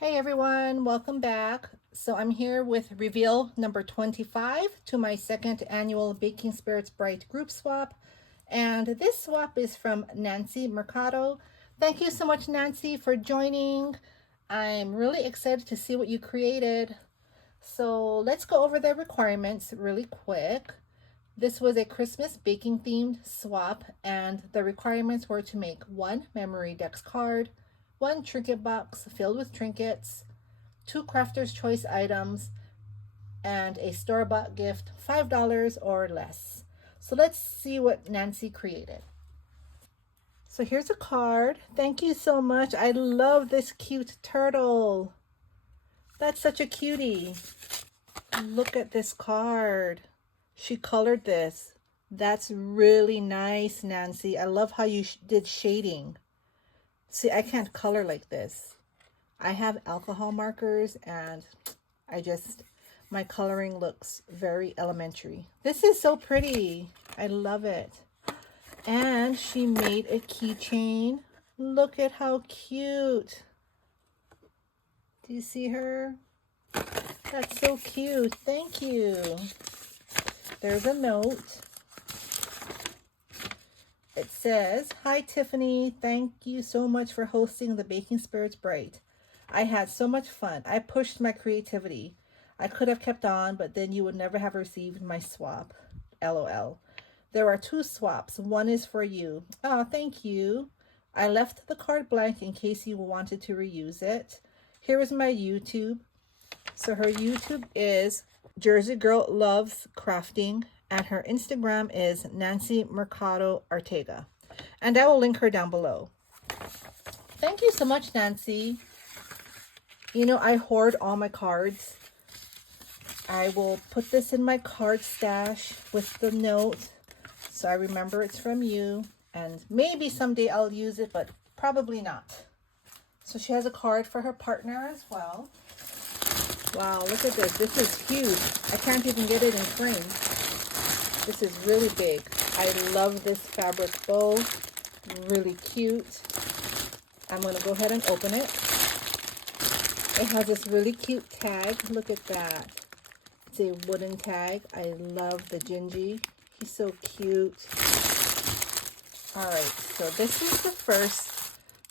Hey everyone, welcome back. So I'm here with reveal number 25 to my second annual Baking Spirits Bright group swap. And this swap is from Nancy Mercado. Thank you so much, Nancy, for joining. I'm really excited to see what you created. So let's go over the requirements really quick. This was a Christmas baking themed swap, and the requirements were to make one memory dex card, one trinket box filled with trinkets, two crafter's choice items, and a store-bought gift, $5 or less. So let's see what Nancy created. So here's a card. Thank you so much. I love this cute turtle. That's such a cutie. Look at this card. She colored this. That's really nice, Nancy. I love how you did shading. See, I can't color like this. I have alcohol markers and my coloring looks very elementary. This is so pretty. I love it. And she made a keychain. Look at how cute. Do you see her? That's so cute. Thank you. There's a note. It says, "Hi Tiffany, thank you so much for hosting the Baking Spirits Bright. I had so much fun. I pushed my creativity. I could have kept on, but then you would never have received my swap. LOL. There are two swaps. One is for you." Oh, thank you. I left the card blank in case you wanted to reuse it. Here is my YouTube. So her YouTube is Jersey Girl Loves Crafting, and her Instagram is Nancy Mercado Ortega. And I will link her down below. Thank you so much, Nancy. You know, I hoard all my cards. I will put this in my card stash with the note so I remember it's from you. And maybe someday I'll use it, but probably not. So she has a card for her partner as well. Wow, look at this. This is huge. I can't even get it in frame. This is really big. I love this fabric bow. Really cute. I'm going to go ahead and open it. It has this really cute tag. Look at that. It's a wooden tag. I love the Gingy. He's so cute. All right, so this is the first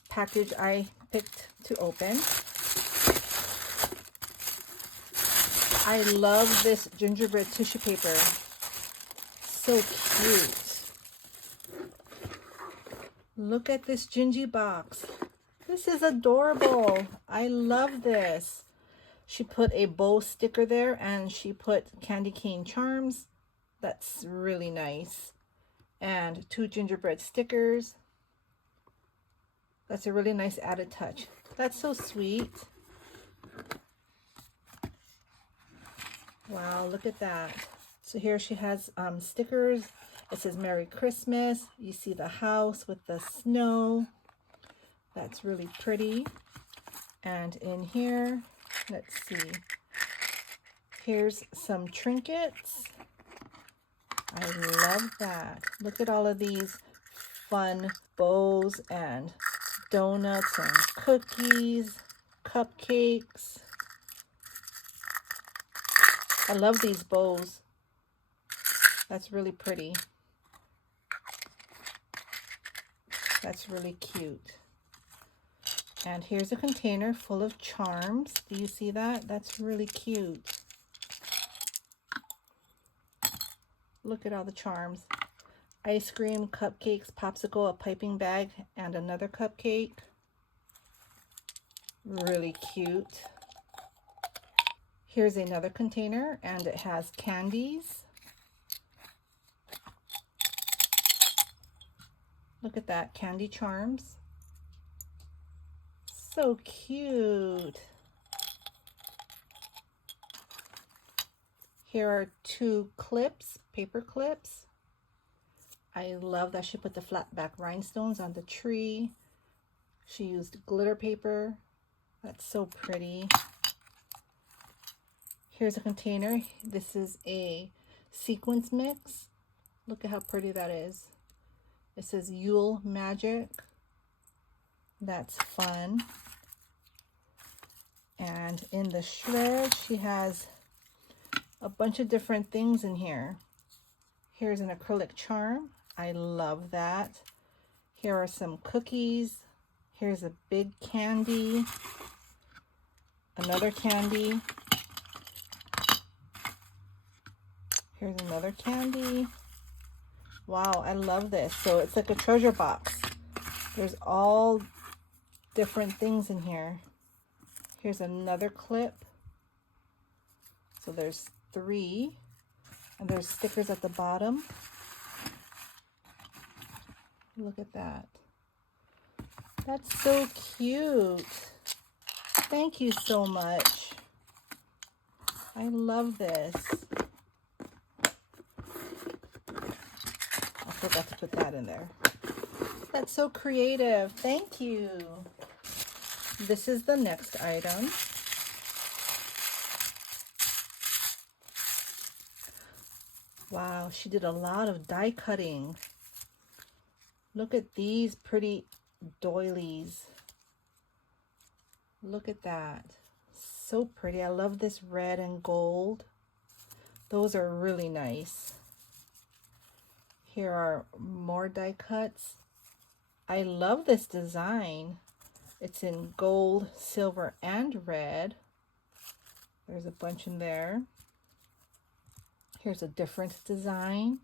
package I picked to open. I love this gingerbread tissue paper. So cute. Look at this Gingy box. This is adorable. I love this. She put a bow sticker there and she put candy cane charms. That's really nice. And two gingerbread stickers. That's a really nice added touch. That's so sweet. Wow, look at that. So here she has stickers. It says Merry Christmas. You see the house with the snow. That's really pretty. And in here, let's see. Here's some trinkets. I love that. Look at all of these fun bows and donuts and cookies, cupcakes. I love these bows. That's really pretty. That's really cute. And here's a container full of charms. Do you see that? That's really cute. Look at all the charms. Ice cream, cupcakes, popsicle, a piping bag, and another cupcake. Really cute. Here's another container, and it has candies. Look at that, candy charms. So cute. Here are two clips, paper clips. I love that she put the flat back rhinestones on the tree. She used glitter paper. That's so pretty. Here's a container. This is a sequence mix. Look at how pretty that is. It says Yule Magic. That's fun. And in the shred, she has a bunch of different things in here. Here's an acrylic charm. I love that. Here are some cookies. Here's a big candy. Another candy. Here's another candy. Wow, I love this. So it's like a treasure box. There's all different things in here. Here's another clip. So there's 3. And there's stickers at the bottom. Look at that. That's so cute. Thank you so much. I love this. I forgot to put that in there. That's so creative. Thank you. This is the next item. Wow, she did a lot of die cutting. Look at these pretty doilies. Look at that. So pretty. I love this red and gold. Those are really nice. Here are more die cuts. I love this design. It's in gold, silver, and red. There's a bunch in there. Here's a different design.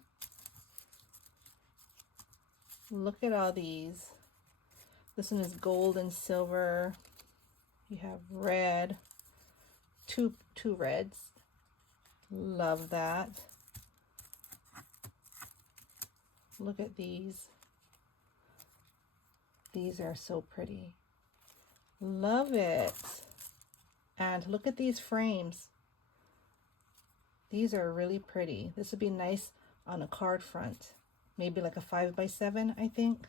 Look at all these. This one is gold and silver. You have red. Two reds. Love that. Look at these. These are so pretty. Love it. And look at these frames. These are really pretty. This would be nice on a card front. Maybe like a 5x7, I think.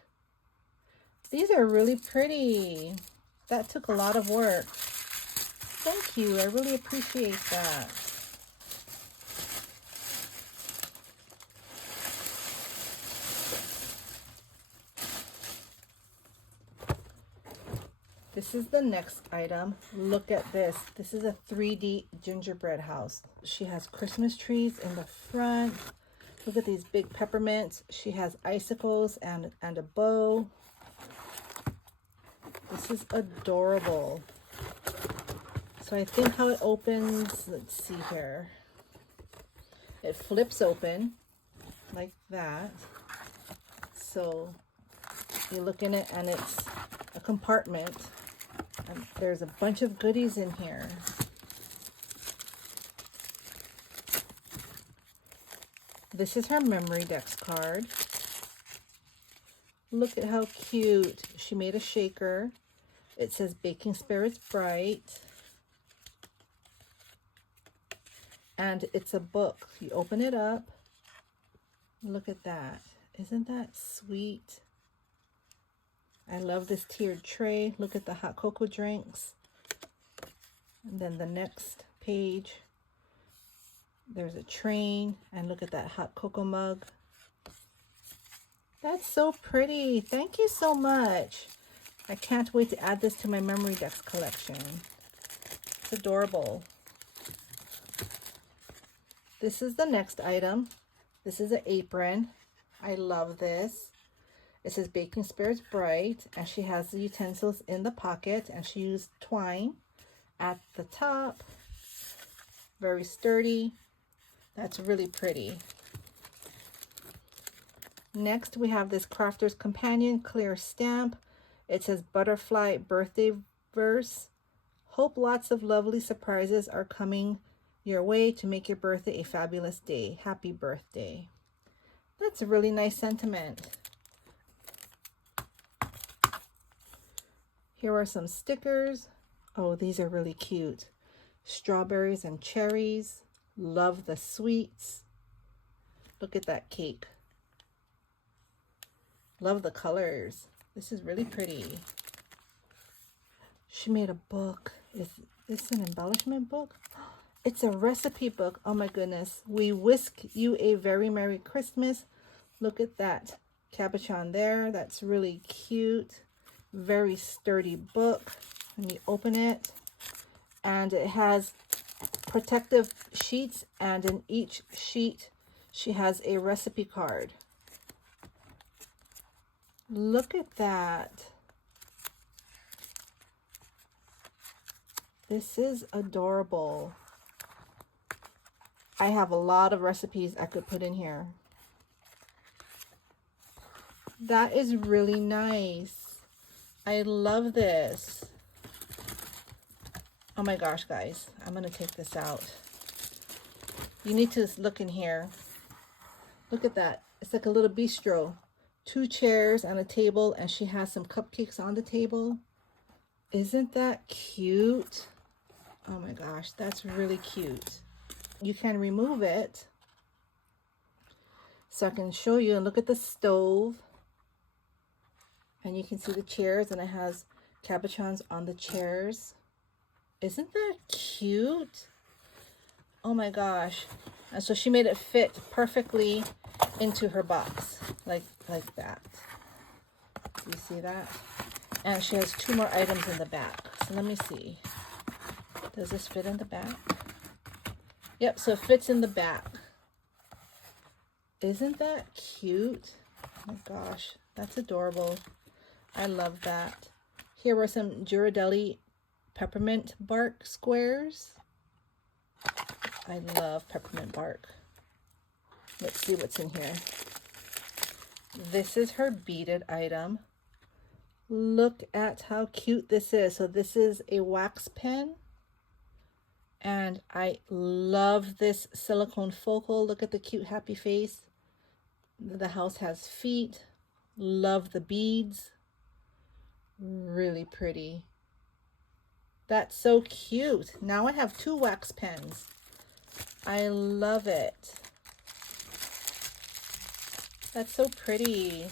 These are really pretty. That took a lot of work. Thank you. I really appreciate that. This is the next item. Look at this. This is a 3D gingerbread house. She has Christmas trees in the front. Look at these big peppermints. She has icicles and a bow. This is adorable. So I think how it opens, let's see here. It flips open like that. So you look in it and it's a compartment. And there's a bunch of goodies in here. This is her memory dex card. Look at how cute. She made a shaker. It says Baking Spirits Bright. And it's a book. You open it up. Look at that. Isn't that sweet? I love this tiered tray. Look at the hot cocoa drinks. And then the next page, there's a train. And look at that hot cocoa mug. That's so pretty. Thank you so much. I can't wait to add this to my memory dex collection. It's adorable. This is the next item. This is an apron. I love this. It says Baking Spirits Bright, and she has the utensils in the pocket, and she used twine at the top. Very sturdy. That's really pretty. Next, we have this Crafter's Companion clear stamp. It says Butterfly Birthday Verse. Hope lots of lovely surprises are coming your way to make your birthday a fabulous day. Happy birthday. That's a really nice sentiment. Here are some stickers. Oh, these are really cute. Strawberries and cherries. Love the sweets. Look at that cake. Love the colors. This is really pretty. She made a book. Is this an embellishment book? It's a recipe book. Oh my goodness. We whisk you a very Merry Christmas. Look at that cabochon there. That's really cute. Very sturdy book. When you open it, And it has protective sheets, and in each sheet she has a recipe card. Look at that. This is adorable. I have a lot of recipes I could put in here. That is really nice. I love this. Oh my gosh, guys, I'm gonna take this out. You need to look in here. Look at that. It's like a little bistro. 2 chairs and a table, and she has some cupcakes on the table. Isn't that cute? Oh my gosh, that's really cute. You can remove it. So I can show you, and look at the stove. And you can see the chairs, and it has cabochons on the chairs. Isn't that cute? Oh my gosh. And so she made it fit perfectly into her box, like that. Do you see that? And she has 2 more items in the back. So let me see. Does this fit in the back? Yep, so it fits in the back. Isn't that cute? Oh my gosh, that's adorable. I love that. Here were some Ghirardelli peppermint bark squares. I love peppermint bark. Let's see what's in here. This is her beaded item. Look at how cute this is. So this is a wax pen. And I love this silicone focal. Look at the cute happy face. The house has feet. Love the beads. Really pretty. That's so cute. Now I have 2 wax pens. I love it. That's so pretty.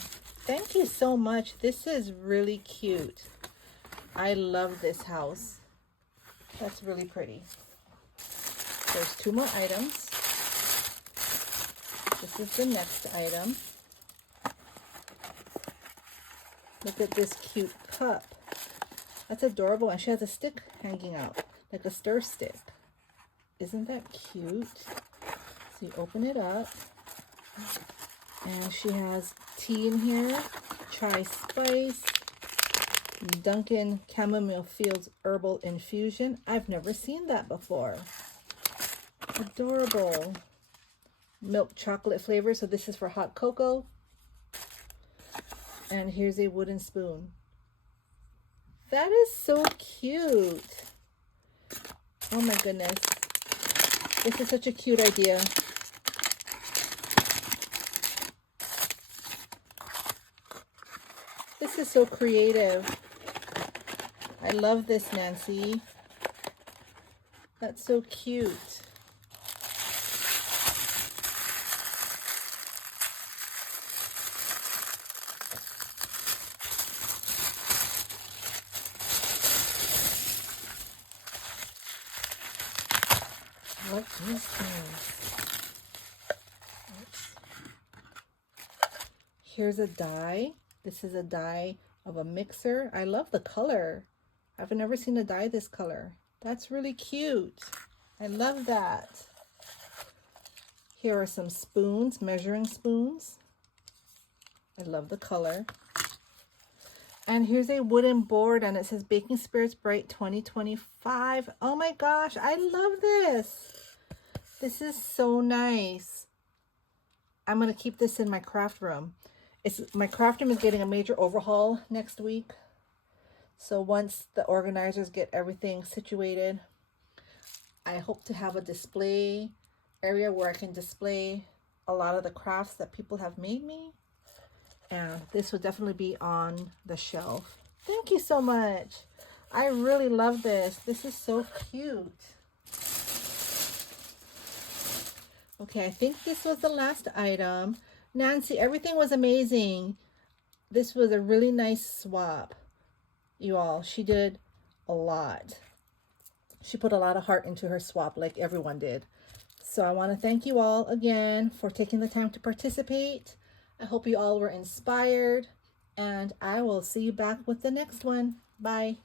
Thank you so much. This is really cute. I love this house. That's really pretty. There's 2 more items. This is the next item. Look at this cute cup. That's adorable. And she has a stick hanging out, like a stir stick. Isn't that cute? So you open it up. And she has tea in here, chai spice, Dunkin' Chamomile Fields Herbal Infusion. I've never seen that before. Adorable. Milk chocolate flavor, so this is for hot cocoa. And here's a wooden spoon. That is so cute. Oh my goodness. This is such a cute idea. This is so creative. I love this, Nancy. That's so cute. What is this? Oops. Here's a die. This is a die of a mixer. I love the color. I've never seen a die this color. That's really cute. I love that. Here are some spoons, measuring spoons. I love the color. And here's a wooden board, and it says Baking Spirits Bright 2025. Oh my gosh, I love this. This is so nice. I'm going to keep this in my craft room. My craft room is getting a major overhaul next week. So once the organizers get everything situated, I hope to have a display area where I can display a lot of the crafts that people have made me. And this will definitely be on the shelf. Thank you so much. I really love this. This is so cute. Okay, I think this was the last item. Nancy, everything was amazing. This was a really nice swap. You all, she did a lot. She put a lot of heart into her swap like everyone did. So I want to thank you all again for taking the time to participate. I hope you all were inspired, and I will see you back with the next one. Bye.